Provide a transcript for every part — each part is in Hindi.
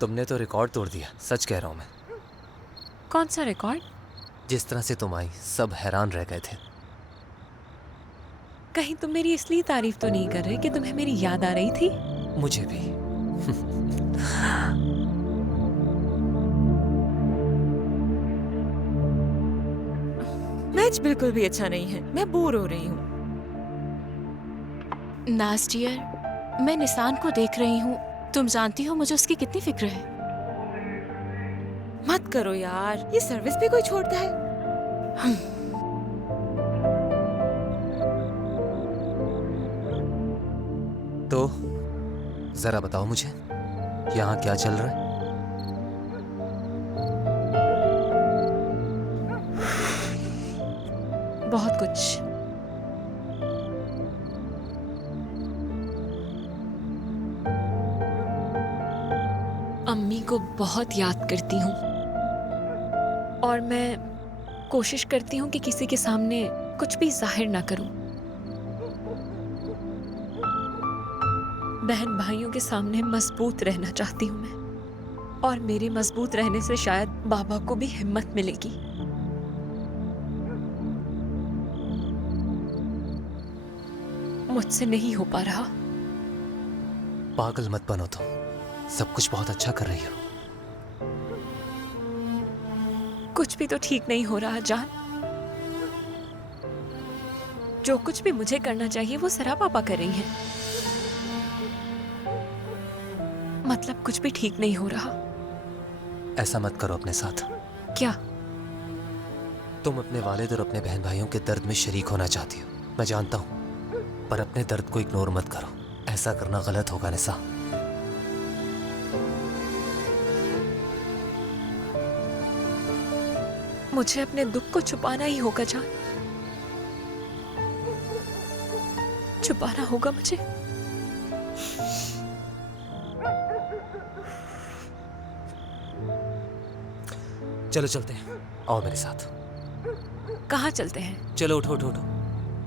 तुमने तो रिकॉर्ड तोड़ दिया, सच कह रहा हूँ मैं। कौन सा रिकॉर्ड? जिस तरह से तुम आई सब हैरान रह गए थे। कहीं तुम मेरी इसलिए तारीफ तो नहीं कर रहे कि तुम्हें मेरी याद आ रही थी? मुझे भी। मैच बिल्कुल भी अच्छा नहीं है, मैं बोर हो रही हूँ। नाज डियर, मैं निसान को देख रही हूँ। तुम जानती हो मुझे उसकी कितनी फिक्र है। मत करो यार, ये सर्विस पे कोई छोड़ता है? तो जरा बताओ मुझे, यहाँ क्या चल रहा है? बहुत कुछ। अम्मी को बहुत याद करती हूँ और मैं कोशिश करती हूँ कि किसी के सामने कुछ भी जाहिर ना करूँ। बहन भाइयों के सामने मजबूत रहना चाहती हूँ मैं, और मेरे मजबूत रहने से शायद बाबा को भी हिम्मत मिलेगी। मुझसे नहीं हो पा रहा। पागल मत बनो तुम, सब कुछ बहुत अच्छा कर रही हो। कुछ भी तो ठीक नहीं हो रहा जान। जो कुछ भी मुझे करना चाहिए वो सरा पापा कर रही हैं। मतलब कुछ भी ठीक नहीं हो रहा। ऐसा मत करो अपने साथ। क्या? तुम अपने वालिद और अपने बहन भाइयों के दर्द में शरीक होना चाहती हो, मैं जानता हूँ, पर अपने दर्द को इग्नोर मत करो। ऐसा करना गलत होगा निसा। मुझे अपने दुख को छुपाना ही होगा जान। छुपाना होगा मुझे। चलो चलते हैं, आओ मेरे साथ। कहाँ चलते हैं? चलो उठो उठो उठो,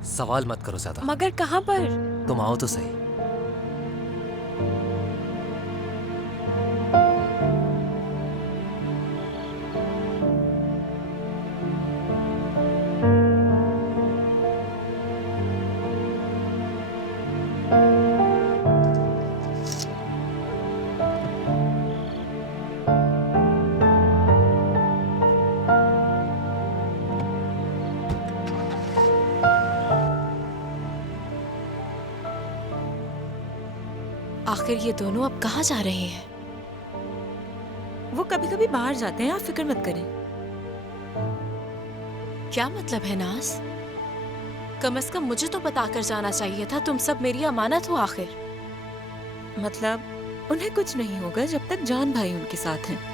सवाल मत करो ज्यादा। मगर कहाँ पर? तुम आओ तो सही। आखिर ये दोनों अब कहाँ जा रहे हैं? वो कभी कभी बाहर जाते हैं, आप फिक्र मत करें। क्या मतलब है नाज? कम से कम मुझे तो बताकर जाना चाहिए था। तुम सब मेरी अमानत हो आखिर। मतलब उन्हें कुछ नहीं होगा जब तक जान भाई उनके साथ हैं।